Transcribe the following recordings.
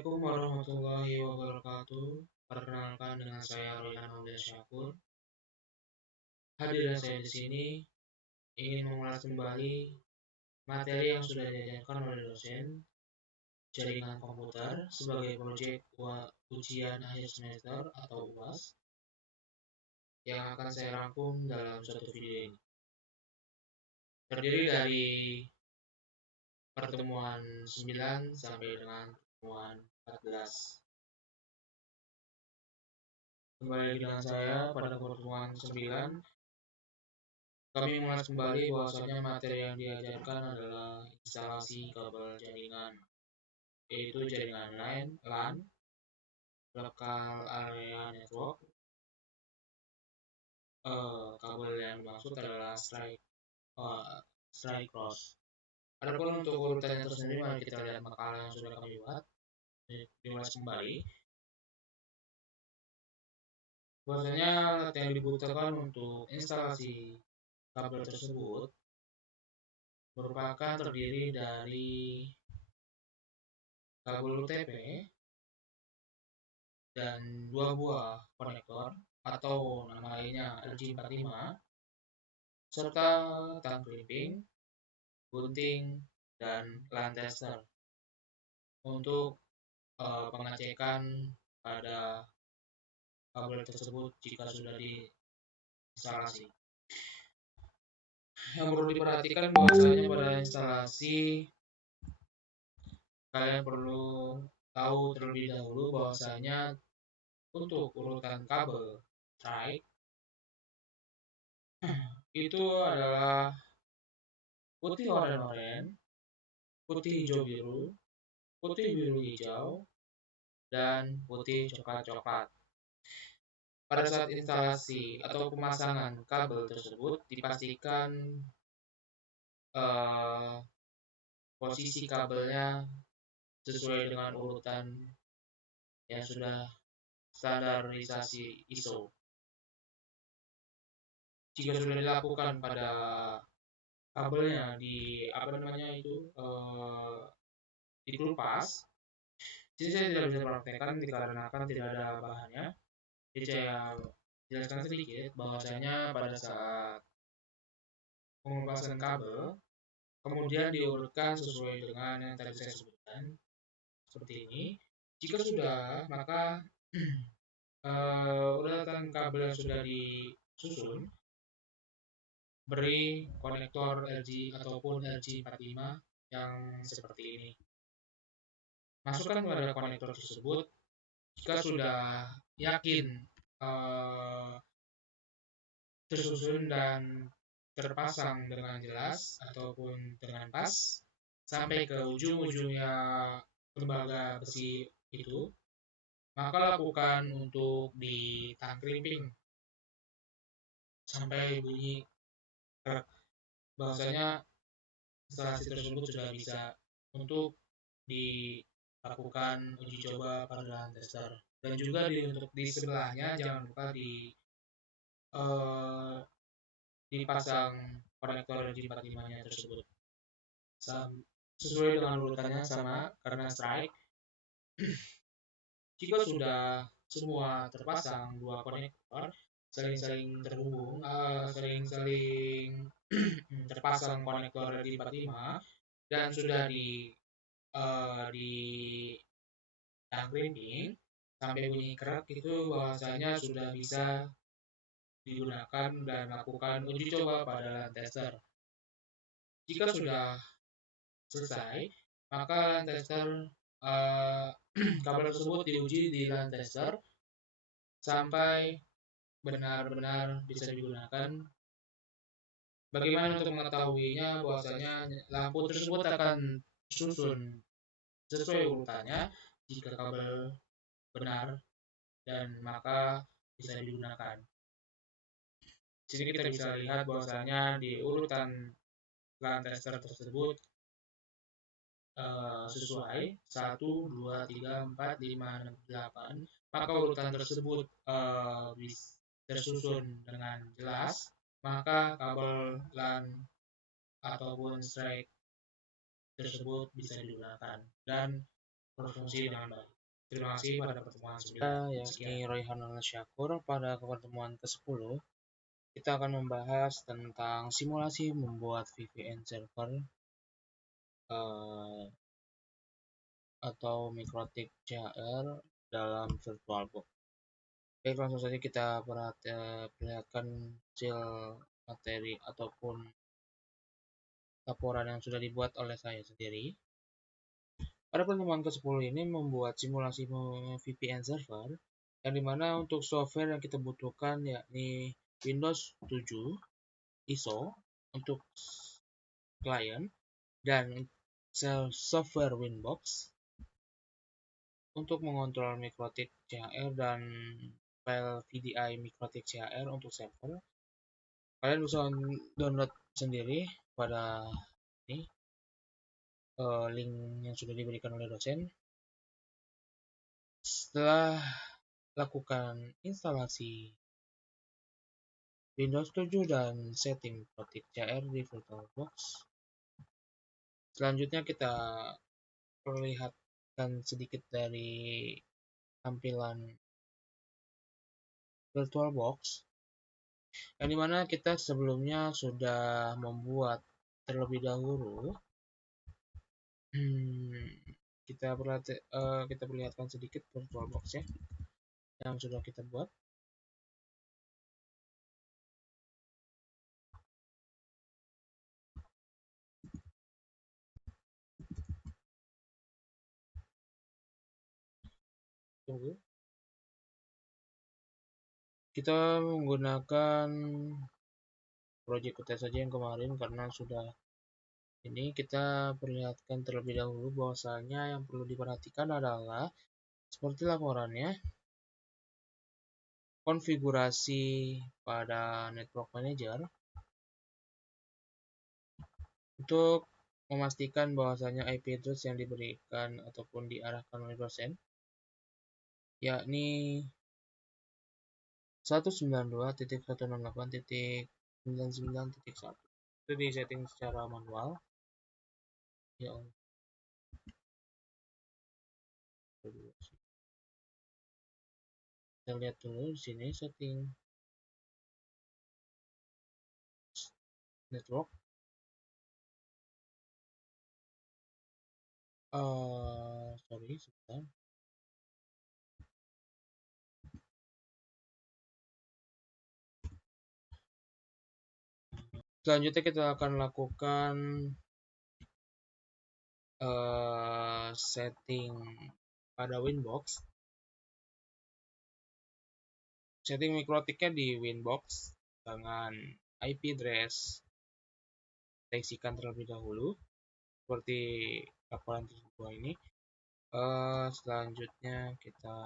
Assalamualaikum warahmatullahi wabarakatuh. Perkenalkan dengan saya Royhan Aulia Syakur. Hadirin saya di sini ingin mengulas kembali materi yang sudah diajarkan oleh dosen jaringan komputer sebagai proyek ujian akhir semester atau UAS yang akan saya rangkum dalam suatu video ini. Terdiri dari pertemuan 9 sampai dengan pertemuan 14. Kembali dengan saya pada pertemuan 9, kami mengulas kembali bahwasanya materi yang diajarkan adalah instalasi kabel jaringan, yaitu jaringan LAN, local area network. Kabel yang dimaksud adalah strike cross. Adapun untuk urutannya tersendiri, mari kita lihat makalah yang sudah kami buat. Diulas kembali. Bahwasanya alat yang dibutuhkan untuk instalasi kabel tersebut merupakan terdiri dari kabel UTP dan 2 buah konektor atau nama lainnya RJ45 serta tang clipping, gunting, dan LAN tester untuk pengecekan pada kabel tersebut jika sudah diinstalasi. Yang perlu diperhatikan bahwasanya pada instalasi kalian perlu tahu terlebih dahulu bahwasanya untuk urutan kabel strike itu adalah putih oranye, putih hijau biru, putih biru hijau, dan putih coklat-coklat. Pada saat instalasi atau pemasangan kabel tersebut dipastikan posisi kabelnya sesuai dengan urutan yang sudah standarisasi ISO. Jika sudah dilakukan pada kabelnya dikelupas, jadi saya tidak bisa praktekkan dikarenakan tidak ada bahannya. Jadi saya jelaskan sedikit bahwasanya pada saat pengelupasan kabel kemudian diurutkan sesuai dengan yang tadi saya sebutkan seperti ini. Jika sudah, maka urutan kabel yang sudah disusun beri konektor RJ ataupun RJ45 yang seperti ini. Masukkan pada konektor tersebut jika sudah yakin tersusun dan terpasang dengan jelas ataupun dengan pas sampai ke ujung-ujungnya tembaga besi itu, maka lakukan untuk di tang clipping sampai bunyi bahwasanya instalasi tersebut sudah bisa untuk dilakukan uji coba pada LAN tester. Dan juga untuk di sebelahnya jangan lupa dipasang konektor RJ45-nya tersebut sesuai dengan urutannya sama karena strike. Jika sudah semua terpasang dua konektor saling terhubung, saling terpasang konektor RJ45 dan sudah di tang clipping sampai bunyi kerak, itu bahwasanya sudah bisa digunakan dan lakukan uji coba pada LAN tester. Jika sudah selesai, maka LAN tester kabel tersebut diuji di LAN tester sampai benar-benar bisa digunakan. Bagaimana untuk mengetahuinya bahwasanya lampu tersebut akan susun sesuai urutannya jika kabel benar dan maka bisa digunakan. Di sini kita bisa lihat bahwasanya di urutan LAN tester tersebut sesuai 1, 2, 3, 4, 5, 6, 8, maka urutan tersebut tersusun dengan jelas, maka kabel LAN ataupun strike tersebut bisa digunakan dan berfungsi dengan baik. Terima kasih pada pertemuan sebelumnya. Yakni Royhan Syakur. Pada pertemuan ke-10 kita akan membahas tentang simulasi membuat VPN server atau MikroTik CHR dalam VirtualBox. Baik, langsung saja kita perlihatkan hasil materi ataupun laporan yang sudah dibuat oleh saya sendiri. Pada pertemuan ke-10 ini membuat simulasi VPN server, yang dimana untuk software yang kita butuhkan yakni Windows 7 ISO untuk klien dan software Winbox untuk mengontrol MikroTik CHR dan file VDI MikroTik CHR untuk server. Kalian bisa download sendiri pada ini link yang sudah diberikan oleh dosen. Setelah lakukan instalasi Windows 7 dan setting MikroTik CHR di VirtualBox, selanjutnya kita perlihatkan sedikit dari tampilan VirtualBox, yang dimana kita sebelumnya sudah membuat terlebih dahulu. Kita perlihatkan sedikit VirtualBox ya yang sudah kita buat. Tunggu. Kita menggunakan project UTS saja yang kemarin karena sudah ini. Kita perlihatkan terlebih dahulu bahwasanya yang perlu diperhatikan adalah seperti laporannya, konfigurasi pada network manager untuk memastikan bahwasanya IP address yang diberikan ataupun diarahkan oleh dosen yakni 192.168.99.1 itu disetting secara manual. Ya Allah. Kita lihat dulu di sini setting network. Sorry, sebentar. Selanjutnya kita akan lakukan setting pada Winbox. Setting MikroTiknya di Winbox dengan IP address kita isikan terlebih dahulu seperti laporan tersebut ini. Selanjutnya kita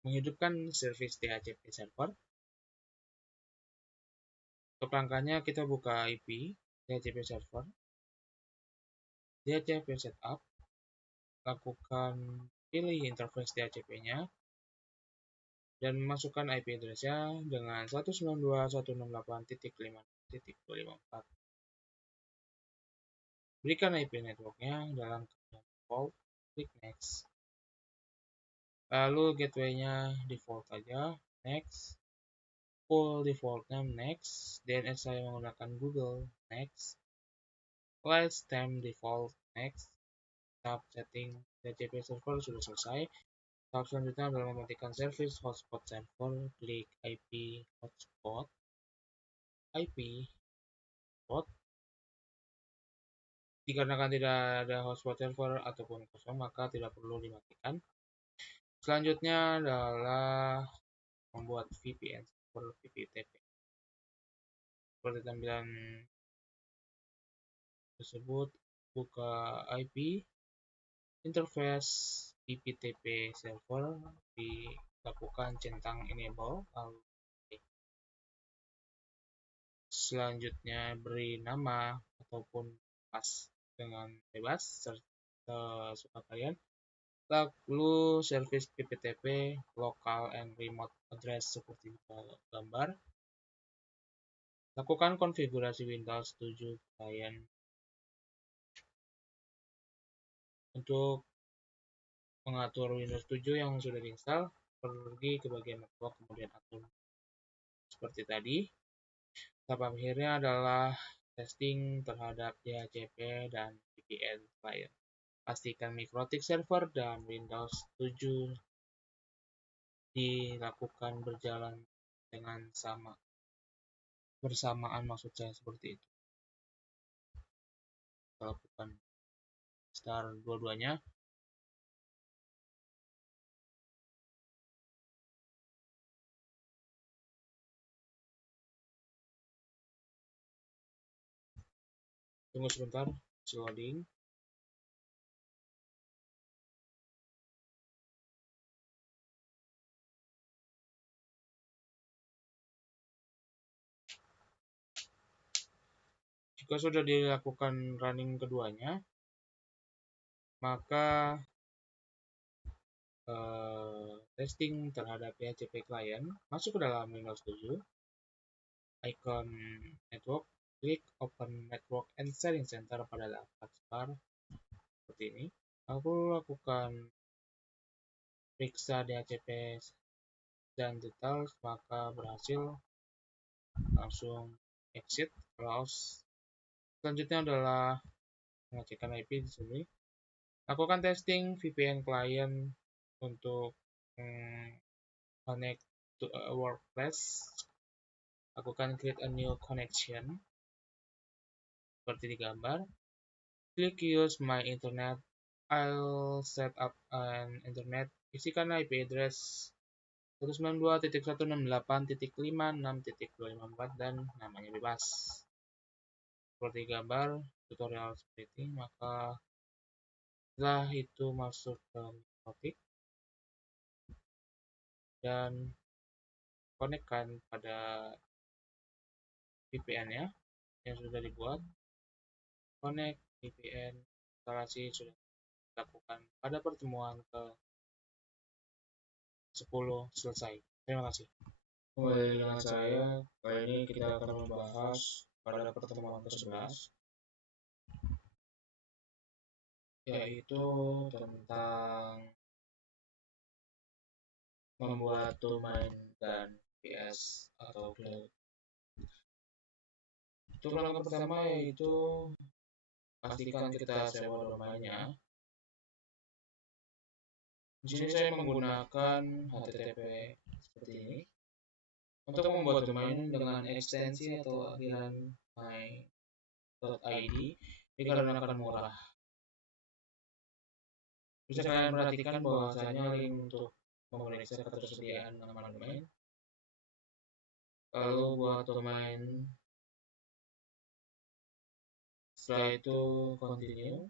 menghidupkan service DHCP server. Untuk rangkanya kita buka IP DHCP server, DHCP setup, lakukan pilih interface DHCP-nya dan masukkan IP address-nya dengan 192.168.5.254. Berikan IP network-nya dalam keadaan default, klik next. Lalu gateway-nya default aja, next. Full default name, next. DNS saya menggunakan Google, next. Lifetime default, next. Tahap setting DHCP server sudah selesai. Tahap selanjutnya adalah mematikan service hotspot server. Klik IP hotspot, IP hotspot. Dikarenakan tidak ada hotspot server ataupun kosong, maka tidak perlu dimatikan. Selanjutnya adalah membuat VPN server VPTP. Seperti tampilan tersebut, buka IP interface VPTP server, dilakukan centang enable, lalu selanjutnya beri nama ataupun pas dengan bebas sesuka kalian. Lalu service VPTP local and remote address seperti gambar. Lakukan konfigurasi Windows 7 client. Untuk mengatur Windows 7 yang sudah diinstal, pergi ke bagian network, kemudian atur seperti tadi. Tahap akhirnya adalah testing terhadap DHCP dan VPN client. Pastikan MikroTik server dan Windows 7 dilakukan berjalan dengan bersamaan, maksud saya seperti itu. Kita lakukan start dua-duanya. Tunggu sebentar, loading. Jika sudah dilakukan running keduanya, maka testing terhadap DHCP client masuk ke dalam Windows 7, icon network, klik open network and setting center pada taskbar seperti ini. Lalu lakukan periksa DHCP dan details, maka berhasil, langsung exit, close. Selanjutnya adalah pengecekan IP di sini. Lakukan testing VPN client untuk connect to a workplace. Lakukan create a new connection seperti di gambar. Klik use my internet. I'll set up an internet. Isikan IP address 192.168.56.254 dan namanya bebas. Seperti gambar tutorial seperti ini, maka setelah itu masuk ke MikroTik dan konekkan pada VPN-nya yang sudah dibuat. Connect VPN, instalasi sudah dilakukan pada pertemuan ke-10 selesai. Terima kasih. Kembali dengan saya. Kali ini kita akan membahas pada pertemuan ke-11, yaitu tentang membuat domain dan VPS atau cloud. Untuk langkah pertama yaitu pastikan kita sewa domainnya. Di sini saya menggunakan HTTP seperti ini untuk membuat domain dengan ekstensi atau akhiran my.id dikarenakan murah. Bisa kalian perhatikan bahwasanya link untuk memeriksa ketersediaan nama domain. Lalu buat domain, setelah itu continue.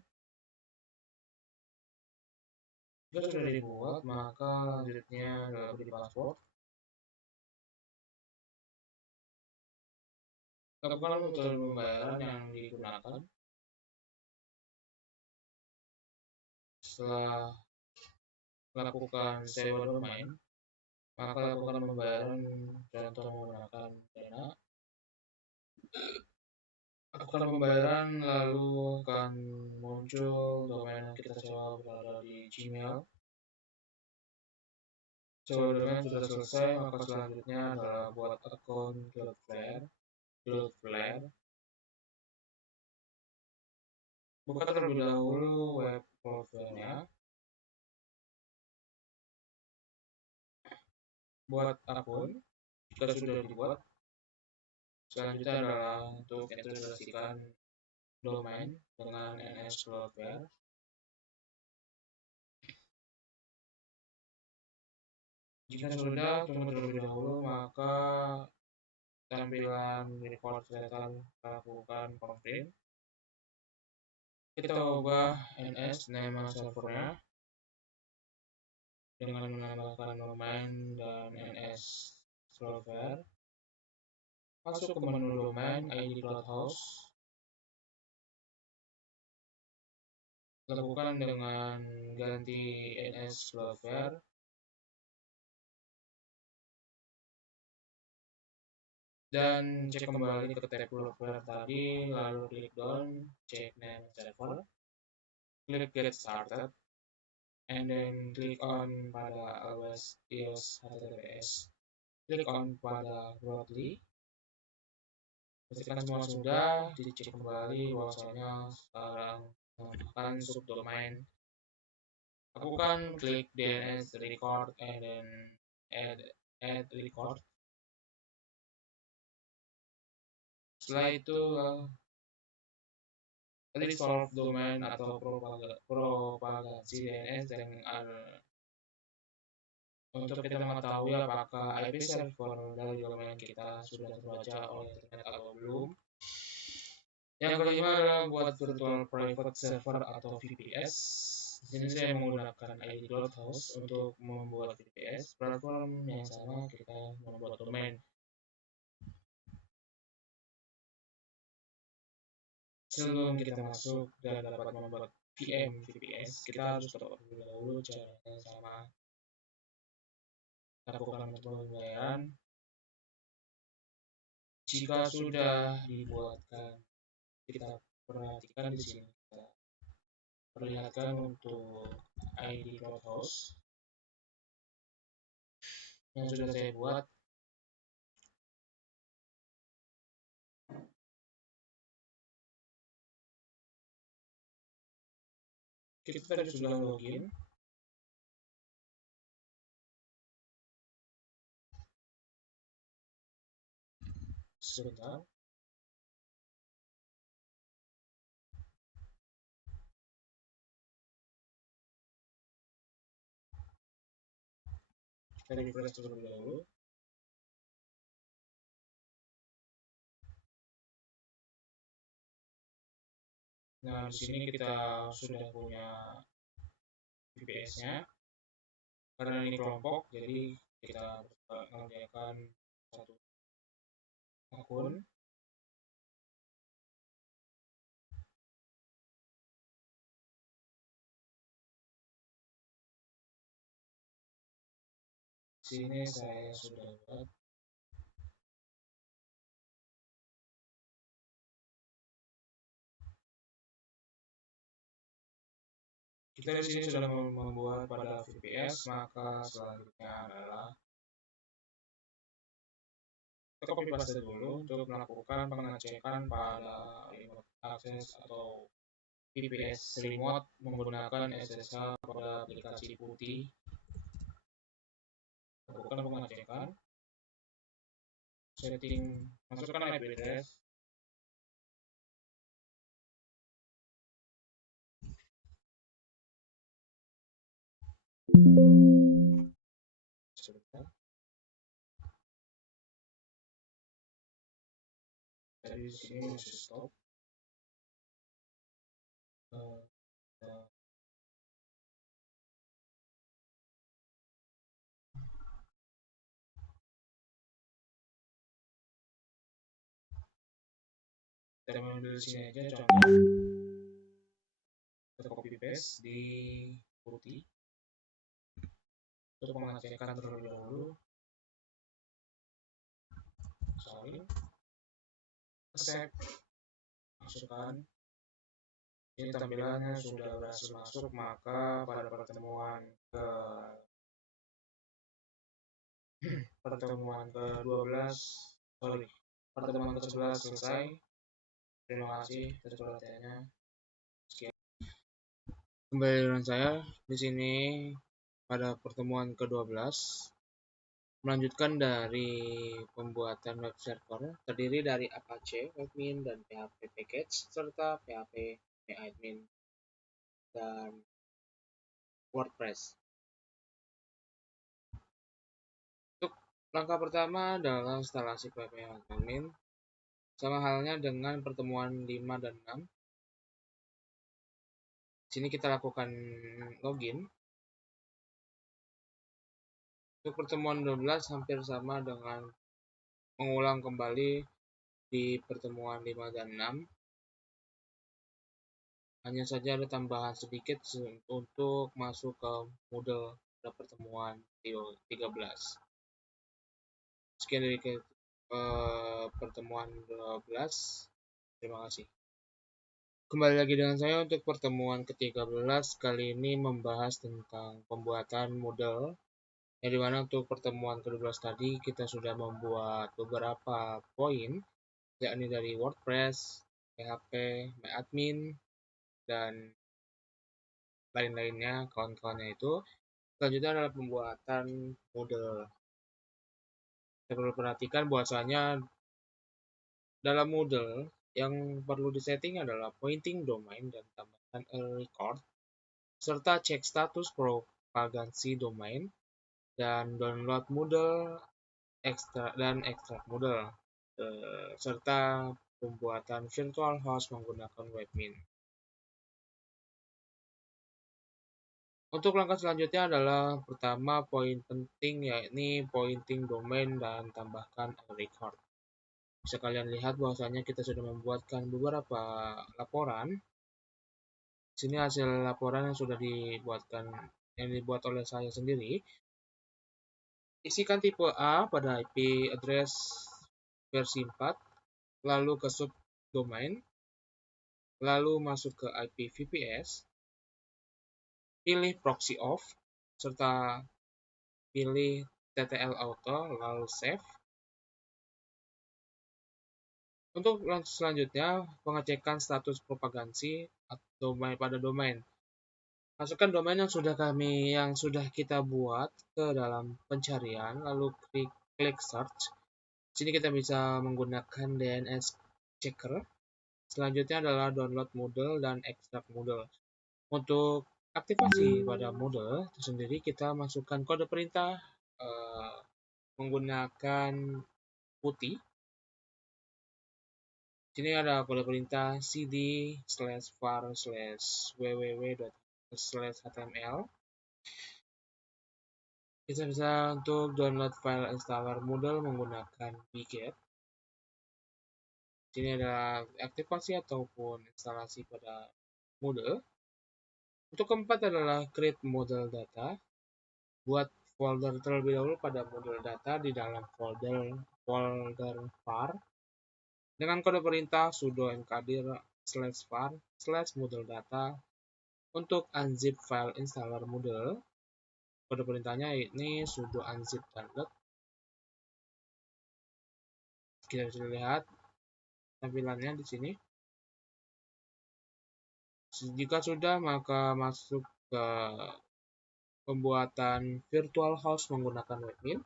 Jika sudah dibuat, maka lanjutnya adalah beri password. Lakukan metode pembayaran yang digunakan. Setelah melakukan sewa domain, maka lakukan pembayaran, contoh menggunakan Dana. Lakukan pembayaran, lalu akan muncul domain yang kita sewa berada di Gmail. Sewa domain sudah selesai, maka selanjutnya adalah buat akun Cloudflare. Buka terlebih dahulu web Cloudflare-nya. Buat akun jika sudah dibuat. Selanjutnya adalah untuk integrasikan domain dengan NS Cloudflare. Jika sudah, tunggu terlebih dahulu, maka tampilan default kelihatan. Lakukan confirm. Kita ubah NS nama servernya dengan menambahkan domain dan NS Cloudflare. Masuk ke menu domain ID Cloudhouse. Lakukan dengan ganti NS Cloudflare. Dan cek kembali ke tab Cloudflare tadi, lalu klik down, cek name server, klik get started. and then click on pada always use HTTPS. Klik on pada broadly. Pastikan semua sudah, dicek kembali bahwasanya sekarang menggunakan subdomain. Lakukan klik DNS record and then add record. Setelah itu resolve domain atau propagasi DNS yang ada untuk kita mengetahui apakah IP server dari domain kita sudah terbaca oleh internet atau belum. Yang kelima adalah buat virtual private server atau VPS. Di sini saya menggunakan id.host untuk membuat VPS. Platform yang sama kita membuat domain. Sebelum kita masuk dan dapat membuat VM VPS, kita harus tahu dahulu caranya sama. Lakukan pembayaran. Jika sudah dibuatkan, kita perhatikan di sini. Kita perlihatkan untuk ID Cloudhouse yang sudah saya buat. Kita tadi sudah login. Sebentar. Kita refresh terlebih dahulu. Nah, di sini kita sudah punya VPS-nya. Karena ini kelompok, jadi kita mengerjakan satu akun. Sini saya sudah buat. Kita di sini sudah membuat pada VPS, maka selanjutnya adalah kita copy paste dulu untuk melakukan pengecekan pada remote access atau VPS remote menggunakan SSH pada aplikasi putih. Lakukan pengecekan. Setting, masukkan IP address. Sebentar. Dari sini masih stop. Kita mengambil sini aja contohnya. Kita copy paste di putih. Untuk pengecekan terlebih dahulu. Sorry. Accept. Masukkan. Ini tampilannya sudah berhasil masuk, maka pada pertemuan ke-12, pertemuan ke-11 selesai. Terima kasih atas perhatiannya. Sekian. Kembali dengan saya di sini pada pertemuan ke-12 melanjutkan dari pembuatan web server terdiri dari Apache, Admin, dan PHP Package serta PHP Admin dan WordPress. Untuk langkah pertama adalah instalasi PHP Admin, sama halnya dengan pertemuan 5 dan 6. Di sini kita lakukan login. Untuk pertemuan 12 hampir sama dengan mengulang kembali di pertemuan 5 dan 6. Hanya saja ada tambahan sedikit untuk masuk ke Moodle pada pertemuan 13. Sekian dari pertemuan 12. Terima kasih. Kembali lagi dengan saya untuk pertemuan ke-13. Kali ini membahas tentang pembuatan model. Yang dimana untuk pertemuan ke-12 tadi kita sudah membuat beberapa poin, yakni dari WordPress, PHP, MyAdmin, dan lain-lainnya, kawan-kawannya itu. Selanjutnya adalah pembuatan model. Kita perlu perhatikan bahwasanya dalam model yang perlu disetting adalah pointing domain dan tambahkan a record, serta cek status propagansi domain, dan download Moodle dan ekstrak Moodle, serta pembuatan virtual host menggunakan webmin. Untuk langkah selanjutnya adalah pertama poin penting, yakni pointing domain dan tambahkan record. Bisa kalian lihat bahwasanya kita sudah membuatkan beberapa laporan. Sini hasil laporan yang sudah dibuat oleh saya sendiri. Isikan tipe A pada IP address versi 4, lalu ke subdomain, lalu masuk ke IP VPS, pilih proxy off, serta pilih TTL auto, lalu save. Untuk selanjutnya, pengecekan status propagansi pada domain. Masukkan domain yang sudah kita buat ke dalam pencarian, lalu klik search. Sini kita bisa menggunakan DNS checker. Selanjutnya adalah download Moodle dan ekstrak Moodle. Untuk aktivasi pada Moodle itu sendiri, kita masukkan kode perintah menggunakan putih. Sini ada kode perintah cd/var/www.html. Kita bisa untuk download file installer Moodle menggunakan wget. Sini ada aktivasi ataupun instalasi pada Moodle. Untuk keempat adalah create model data. Buat folder terlebih dahulu pada model data di dalam folder var dengan kode perintah sudo mkdir/var/model data. Untuk unzip file installer Moodle, kode perintahnya ini sudo unzip download. Kita bisa lihat tampilannya di sini. Jika sudah, maka masuk ke pembuatan virtual host menggunakan webmin.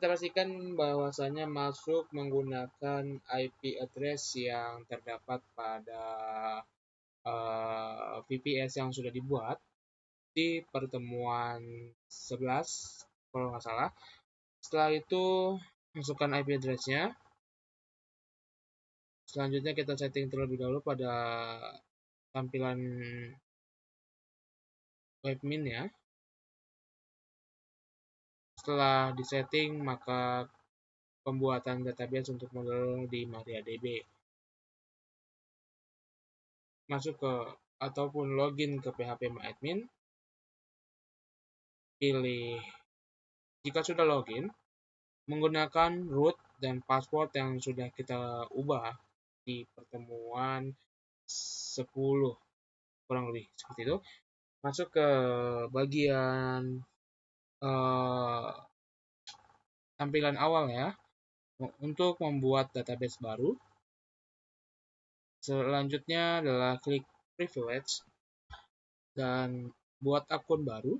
Kita pastikan bahwasanya masuk menggunakan IP address yang terdapat pada VPS yang sudah dibuat di pertemuan 11 kalau nggak salah. Setelah itu masukkan IP address-nya. Selanjutnya kita setting terlebih dahulu pada tampilan webmin ya. Setelah disetting, maka pembuatan database untuk model di MariaDB. Masuk ke ataupun login ke PHP MyAdmin. Pilih jika sudah login, menggunakan root dan password yang sudah kita ubah di pertemuan 10 kurang lebih seperti itu. Masuk ke bagian tampilan awal ya, untuk membuat database baru. Selanjutnya adalah klik privilege dan buat akun baru.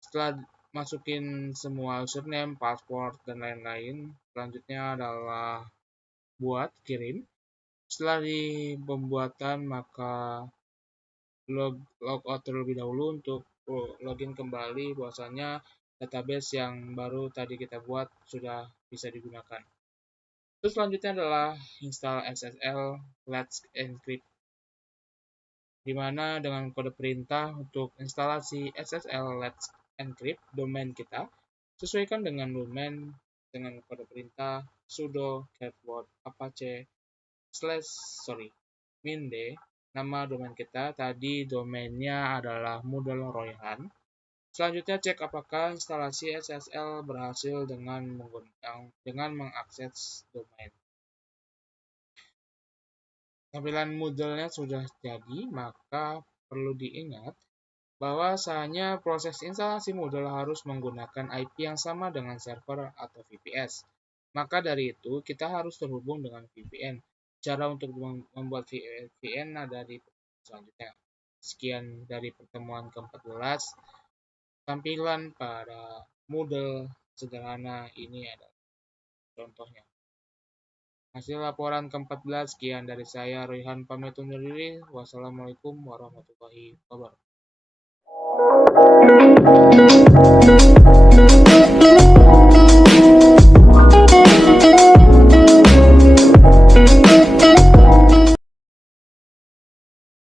Setelah masukin semua username, password, dan lain-lain, selanjutnya adalah buat kirim. Setelah di pembuatan, maka logout terlebih dahulu untuk login kembali bahwasanya database yang baru tadi kita buat sudah bisa digunakan. Terus selanjutnya adalah install SSL Let's Encrypt, di mana dengan kode perintah untuk instalasi SSL Let's Encrypt domain kita, sesuaikan dengan domain dengan kode perintah sudo catword apache /min-d. Nama domain kita tadi domainnya adalah Moodle Royhan. Selanjutnya cek apakah instalasi SSL berhasil dengan mengakses domain. tampilan Moodle-nya sudah jadi, maka perlu diingat bahwasanya proses instalasi Moodle harus menggunakan IP yang sama dengan server atau VPS. Maka dari itu, kita harus terhubung dengan VPN. Cara untuk membuat VPN ada di selanjutnya. Sekian dari pertemuan ke-14. Tampilan pada Moodle sederhana ini adalah contohnya. Hasil laporan ke-14, sekian dari saya, Royhan pamit undur diri. Wassalamualaikum warahmatullahi wabarakatuh.